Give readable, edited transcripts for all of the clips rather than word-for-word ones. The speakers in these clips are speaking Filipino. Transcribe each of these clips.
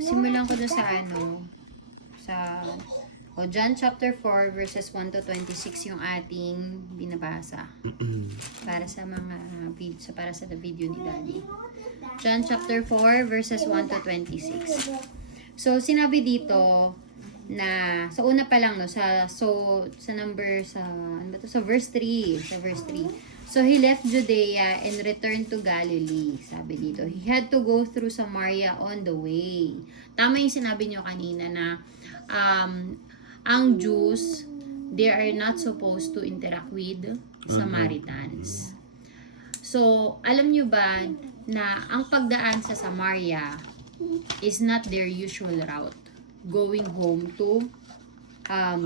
simulan ko dun sa John chapter 4 verses 1 to 26 yung ating binabasa. Para sa video ni Daddy. John chapter 4 verses 1 to 26. So sinabi dito na sa una pa lang sa verse 3. So he left Judea and returned to Galilee. Sabi dito, he had to go through Samaria on the way. Tama yung sinabi nyo kanina na ang Jews, they are not supposed to interact with Samaritans. So, alam nyo ba na ang pagdaan sa Samaria is not their usual route, going home to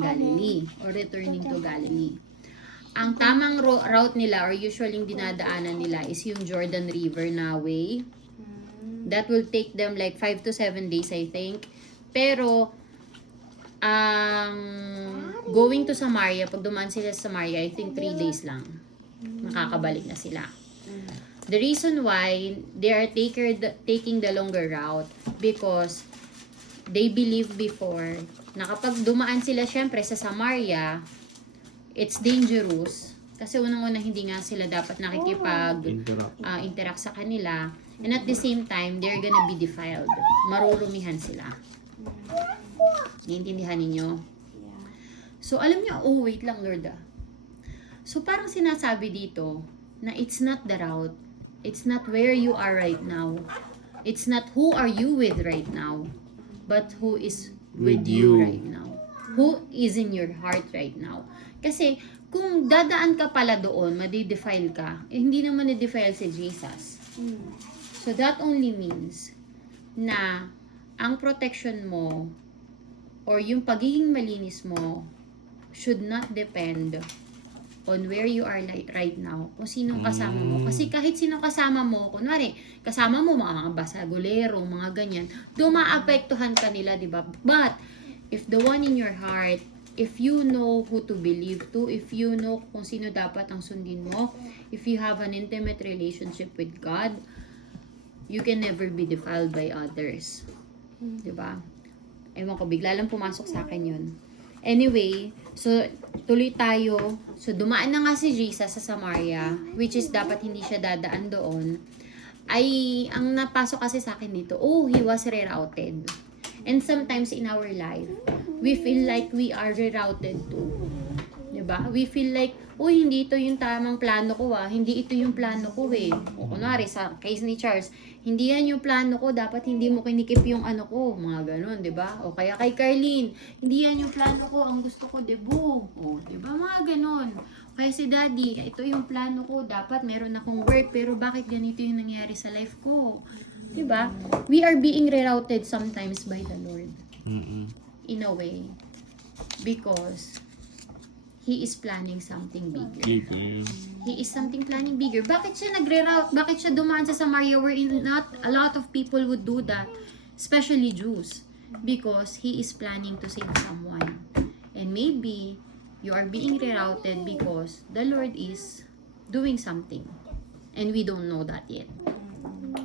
Galilee or returning to Galilee. Ang tamang route nila or usually yung dinadaanan nila is yung Jordan River na way. That will take them like 5 to 7 days, I think. Pero going to Samaria, pag dumaan sila sa Samaria, I think 3 days lang. Makakabalik na sila. The reason why they are taking the longer route because they believe before na kapag dumaan sila syempre sa Samaria, it's dangerous. Kasi unang-una hindi nga sila dapat interact sa kanila. And at the same time, they're gonna be defiled. Marurumihan sila. Naiintindihan ninyo? So, alam niyo, wait lang, Lord. So, parang sinasabi dito na it's not the route. It's not where you are right now. It's not who are you with right now. But who is with you right now. Who is in your heart right now. Kasi, kung dadaan ka pala doon, madidefile ka, hindi naman na-defile si Jesus. So, that only means na ang protection mo or yung pagiging malinis mo should not depend on where you are right now. Kung sinong kasama mo. Kasi kahit sinong kasama mo, kunwari, kasama mo mga basagulero, mga ganyan, maapektuhan ka nila, di ba? But, if the one in your heart, if you know who to believe to, if you know kung sino dapat ang sundin mo, if you have an intimate relationship with God, you can never be defiled by others. Diba? Ewan ko, bigla lang pumasok sa akin yun. Anyway, so tuloy tayo. So dumaan na nga si Jesus sa Samaria, which is dapat hindi siya dadaan doon. Ay, ang napasok kasi sa akin dito, he was rerouted. And sometimes in our life, we feel like we are rerouted too. Diba? We feel like, hindi ito yung tamang plano ko Hindi ito yung plano ko O kunwari, sa case ni Charles, hindi yan yung plano ko, dapat hindi mo kinikip yung ano ko. Mga ganun, diba? O kaya kay Carlene, hindi yan yung plano ko, ang gusto ko, debug. O, diba? Mga ganun. Kaya si Daddy, ito yung plano ko, dapat meron akong work, pero bakit ganito yung nangyari sa life ko? Diba? We are being rerouted sometimes by the Lord. In a way. Because He is planning something bigger. He is something planning bigger. Bakit siya nagre-route? Bakit siya dumaan sa Samaria wherein not a lot of people would do that? Especially Jews. Because He is planning to save someone. And maybe you are being rerouted because the Lord is doing something. And we don't know that yet.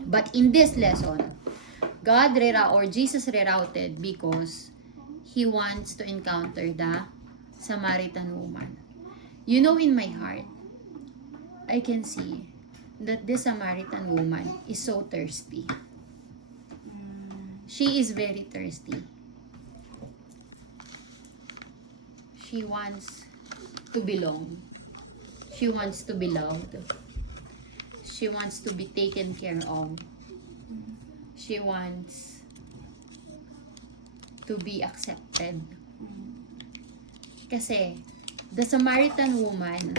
But in this lesson, Jesus rerouted because He wants to encounter the Samaritan woman. You know, in my heart, I can see that this Samaritan woman is so thirsty. She is very thirsty. She wants to belong. She wants to be loved. She wants to be taken care of. She wants to be accepted. Kasi, the Samaritan woman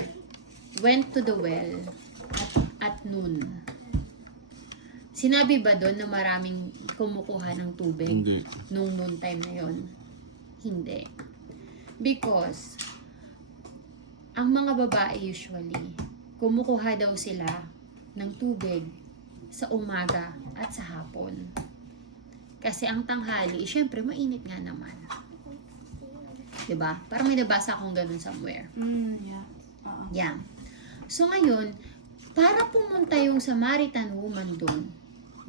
went to the well at noon. Sinabi ba doon na maraming kumukuha ng tubig? Hindi. Nung noon time na yon? Hindi. Because, ang mga babae usually, kumukuha daw sila ng tubig sa umaga at sa hapon. Kasi ang tanghali, syempre mainit nga naman. Diba? Parang may nabasa akong ganun somewhere. Yeah. So ngayon, para pumunta yung Samaritan woman doon,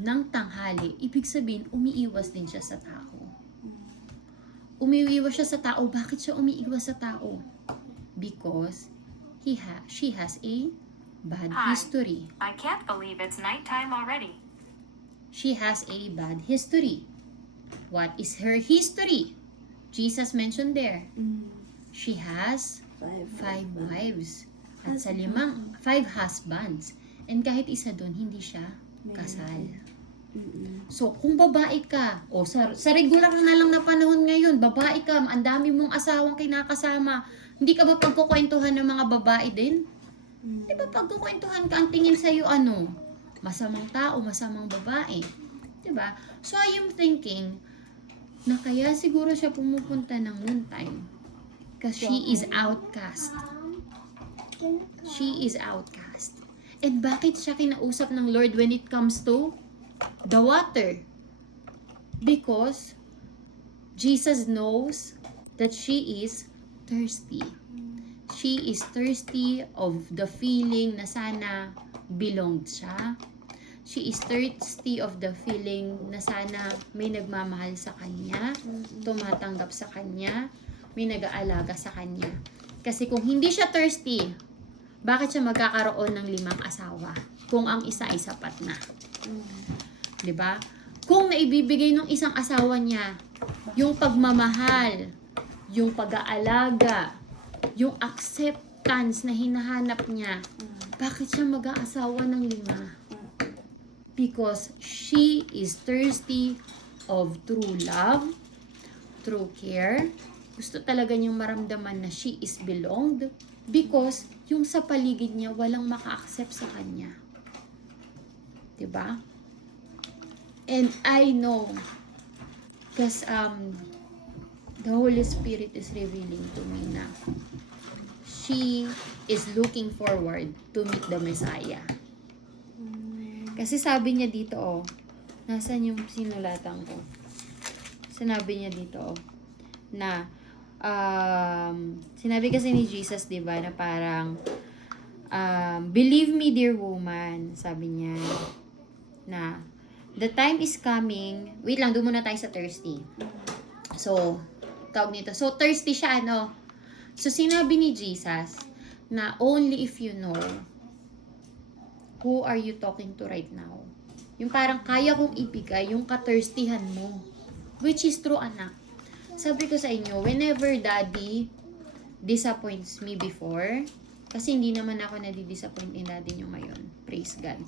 ng tanghali, ibig sabihin, umiiwas din siya sa tao. Umiiwas siya sa tao. Bakit siya umiiwas sa tao? Because she has a bad history. I can't believe it's nighttime already. She has a bad history. What is her history? Jesus mentioned there. She has 5 wives. At sa 5 husbands. And kahit isa doon, hindi siya kasal. So, kung babae ka, o sa regular na lang na panahon ngayon, babae ka, ang dami mong asawang kinakasama, hindi ka ba pagkukwentuhan ng mga babae din? Di ba pagkukwentuhan ka, ang tingin sa'yo ano? Masamang tao, masamang babae. Di ba? So, I am thinking, na kaya siguro siya pumupunta ng noontime. Because she is outcast. She is outcast. And bakit siya kinausap ng Lord when it comes to the water? Because Jesus knows that she is thirsty. She is thirsty of the feeling na sana belonged siya. She is thirsty of the feeling na sana may nagmamahal sa kanya, tumatanggap sa kanya, may nag-aalaga sa kanya. Kasi kung hindi siya thirsty, bakit siya magkakaroon ng 5 asawa kung ang isa ay sapat na? 'Di ba? Kung naibibigay ng isang asawa niya yung pagmamahal, yung pag-aalaga, yung acceptance na hinahanap niya, bakit siya mag-aasawa ng 5? Because she is thirsty of true love, true care. Gusto talaga niyang maramdaman na she is belonged because yung sa paligid niya walang maka-accept sa kanya. 'Di ba? And I know because the Holy Spirit is revealing to me na she is looking forward to meet the Messiah. Kasi sabi niya dito, nasan yung sinulatan ko? Sinabi niya dito, na sinabi kasi ni Jesus, di ba, na parang believe me, dear woman, sabi niya, na the time is coming. Wait lang, doon muna tayo sa thirsty. So, tawag nito. So, thirsty siya, ano? So, sinabi ni Jesus na only if you know who are you talking to right now. Yung parang kaya kong ibigay yung kathirstihan mo. Which is true, anak. Sabi ko sa inyo, whenever daddy disappoints me before, kasi hindi naman ako nadi-disappoint ni daddy nyo ngayon. Praise God.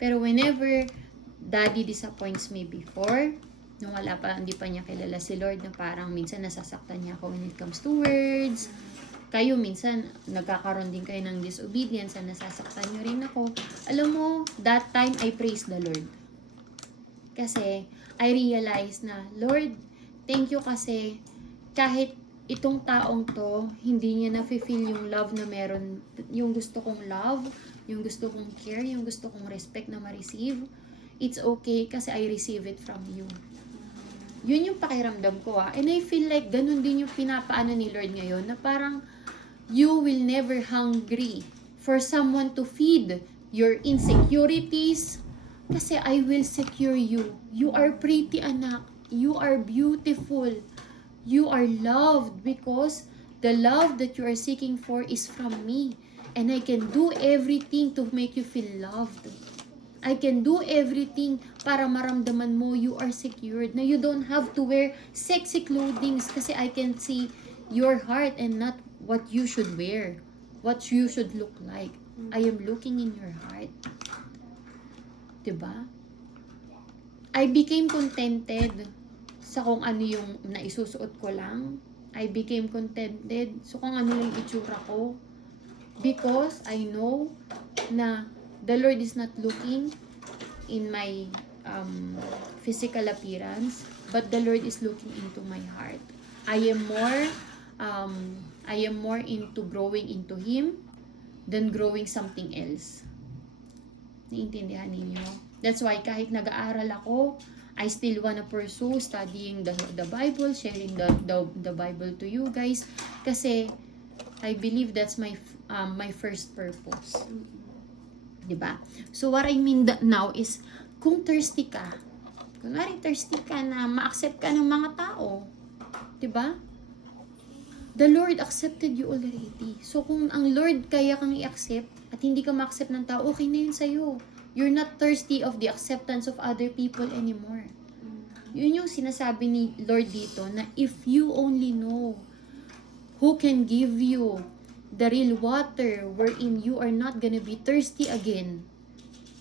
Pero whenever daddy disappoints me before, nung wala pa, hindi pa niya kilala si Lord, na parang minsan nasasaktan niya ako when it comes to words. Kayo minsan, nagkakaroon din kayo ng disobedience, nasasaktan nyo rin ako. Alam mo, that time, I praise the Lord. Kasi, I realize na, Lord, thank you kasi, kahit itong taong to, hindi niya na-feel yung love na meron, yung gusto kong love, yung gusto kong care, yung gusto kong respect na ma-receive, it's okay kasi I receive it from you. Yun yung pakiramdam ko And I feel like ganun din yung pinapaano ni Lord ngayon na parang you will never hungry for someone to feed your insecurities kasi I will secure you. You are pretty, anak. You are beautiful. You are loved because the love that you are seeking for is from me. And I can do everything to make you feel loved. I can do everything para maramdaman mo you are secured. Na you don't have to wear sexy clothing kasi I can see your heart and not what you should wear. What you should look like. I am looking in your heart. Diba? I became contented sa kung ano yung naisusuot ko lang. I became contented sa kung ano lang itsura ko. Because I know na the Lord is not looking in my physical appearance, but the Lord is looking into my heart. I am more into growing into Him than growing something else. Naiintindihan ninyo? That's why kahit nag-aaral ako, I still wanna pursue studying the Bible, sharing the Bible to you guys, kasi I believe that's my first purpose. Diba? So what I mean now is Kung thirsty ka, kunwari thirsty ka na ma-accept ka ng mga tao, 'di ba? The Lord accepted you already. So kung ang Lord kaya kang i-accept at hindi ka ma-accept ng tao, okay na yun sa'yo. You're not thirsty of the acceptance of other people anymore. Yun yung sinasabi ni Lord dito na if you only know who can give you the real water wherein you are not gonna be thirsty again,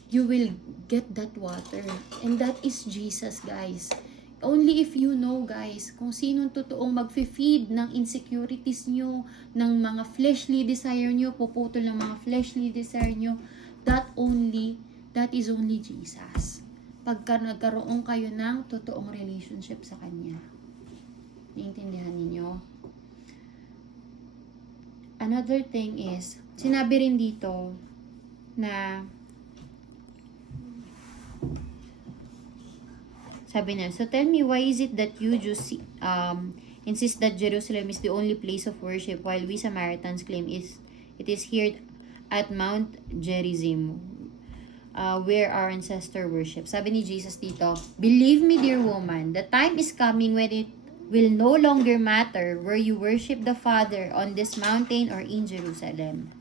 you will get that water. And that is Jesus, guys. Only if you know, guys, kung sinong totoong mag-feed ng insecurities nyo, ng mga fleshly desire nyo, puputol ng mga fleshly desire nyo, that is only Jesus. Pagka nagkaroon kayo ng totoong relationship sa Kanya. Naiintindihan ninyo? Another thing is, sinabi rin dito na sabi niya, so tell me, why is it that you Jews insist that Jerusalem is the only place of worship while we Samaritans claim it is here at Mount Gerizim, where our ancestor worship. Sabi ni Jesus dito, believe me, dear woman, the time is coming when it will no longer matter where you worship the Father, on this mountain or in Jerusalem.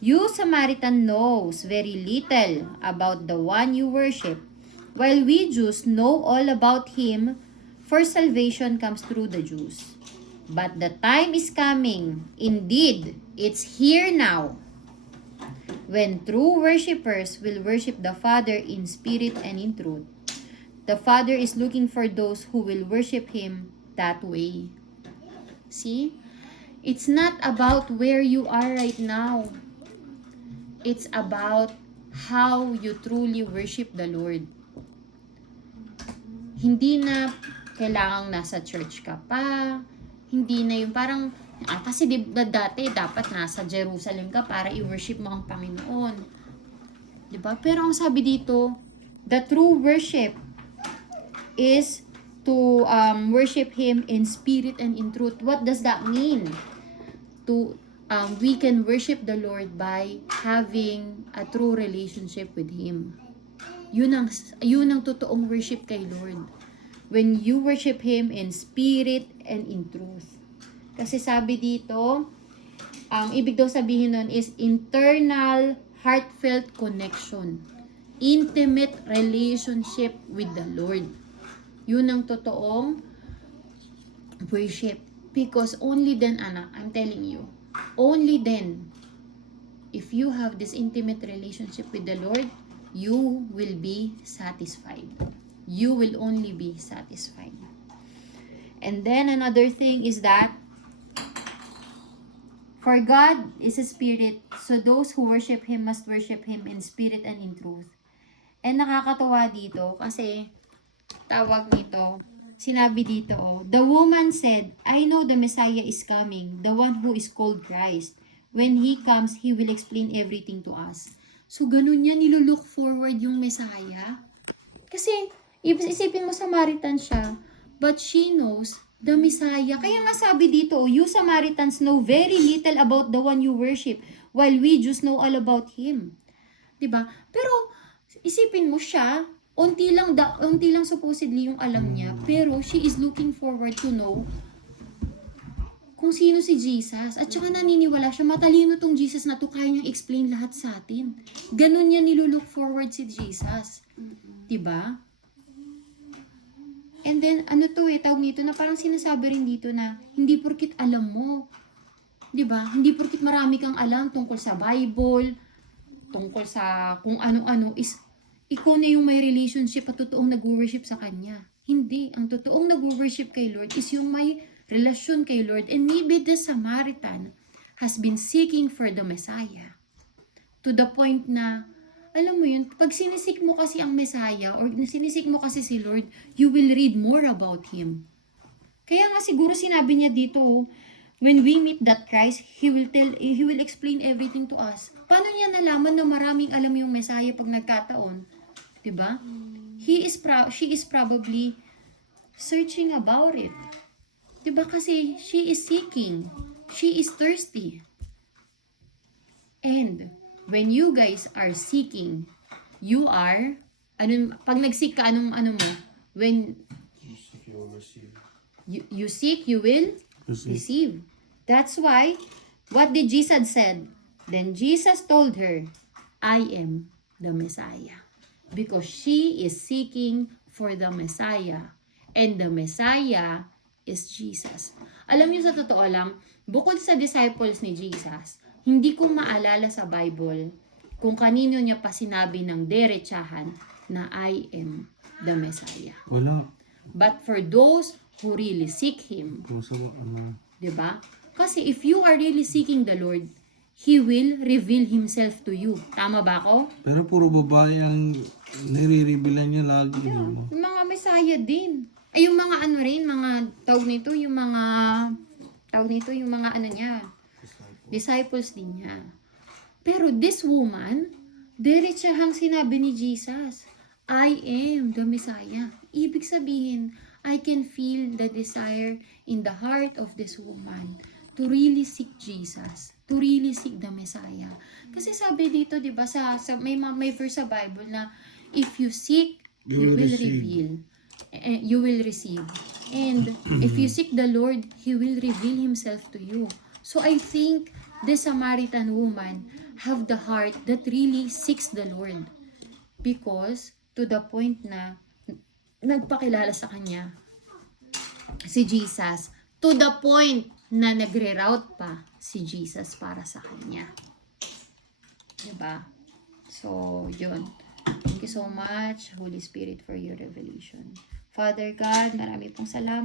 You Samaritan knows very little about the one you worship, while we Jews know all about Him, for salvation comes through the Jews. But the time is coming, indeed, it's here now, when true worshippers will worship the Father in spirit and in truth. The Father is looking for those who will worship Him that way. See? It's not about where you are right now. It's about how you truly worship the Lord. Hindi na kailangang nasa church ka pa. Hindi na yung parang, kasi dati dapat nasa Jerusalem ka para i-worship mo ang Panginoon. Diba? Pero ang sabi dito, the true worship is to worship Him in spirit and in truth. What does that mean? We can worship the Lord by having a true relationship with Him. Yun ang totoong worship kay Lord. When you worship Him in spirit and in truth. Kasi sabi dito, ibig daw sabihin nun is internal, heartfelt connection. Intimate relationship with the Lord. Yun ang totoong worship. Because only then, anak, I'm telling you, only then, if you have this intimate relationship with the Lord, you will be satisfied. You will only be satisfied. And then another thing is that, for God is a spirit, so those who worship Him must worship Him in spirit and in truth. And nakakatuwa dito kasi tawag nito, sinabi dito, the woman said, I know the Messiah is coming, the one who is called Christ. When He comes, He will explain everything to us. So, ganun niya, nilulook forward yung Messiah. Kasi, isipin mo, Samaritan siya, but she knows the Messiah. Kaya nga sabi dito, you Samaritans know very little about the one you worship, while we Jews know all about Him. Diba? Pero, isipin mo siya, unti lang supposedly yung alam niya, pero she is looking forward to know kung sino si Jesus. At saka naniniwala siya, matalino tong Jesus na to, kaya niyang explain lahat sa atin. Ganun niya nilulook forward si Jesus. Diba? And then, tawag nito, na parang sinasabi rin dito na, hindi porkit alam mo. Diba? Hindi porkit marami kang alam tungkol sa Bible, tungkol sa kung ano-ano, is ikaw na yung may relationship at totoong nag-worship sa Kanya. Hindi. Ang totoong nag-worship kay Lord is yung may relasyon kay Lord. And maybe the Samaritan has been seeking for the Messiah. To the point na, alam mo yun, pag sinisik mo kasi ang Messiah or sinisik mo kasi si Lord, you will read more about Him. Kaya nga siguro sinabi niya dito, when we meet that Christ, He will explain everything to us. Paano niya nalaman na maraming alam yung Messiah pag nagkataon? Diba? She is probably searching about it. Diba? Kasi she is seeking. She is thirsty. And when you guys are seeking, you are Pag nag-seek ka, ano mo? When If you will receive. you seek, you will receive. That's why, what did Jesus said? Then Jesus told her, I am the Messiah. Because she is seeking for the Messiah. And the Messiah is Jesus. Alam niyo, sa totoo lang, bukod sa disciples ni Jesus, hindi ko maalala sa Bible kung kanino niya pa sinabi ng derechahan na I am the Messiah. Wala. But for those who really seek Him, Kung sa diba? Kasi if you are really seeking the Lord, He will reveal Himself to you. Tama ba ako? Pero puro babae ang nire-revealan niya lagi. di ba? Yung mga Messiah din. Ay, yung mga ano rin, mga tawag nito, yung mga ano niya, disciples din niya. Pero this woman, diretsahang sinabi ni Jesus, I am the Messiah. Ibig sabihin, I can feel the desire in the heart of this woman to really seek Jesus, to really seek the Messiah. Kasi sabi dito, 'di ba, sa may verse sa Bible na if you seek, you will reveal. You will receive. And if you seek the Lord, He will reveal Himself to you. So I think the Samaritan woman have the heart that really seeks the Lord. Because to the point na nagpakilala sa kanya si Jesus, to the point na nagre-route pa si Jesus para sa kanya. Diba? So, yun. Thank you so much, Holy Spirit, for your revelation. Father God, marami pong salamat.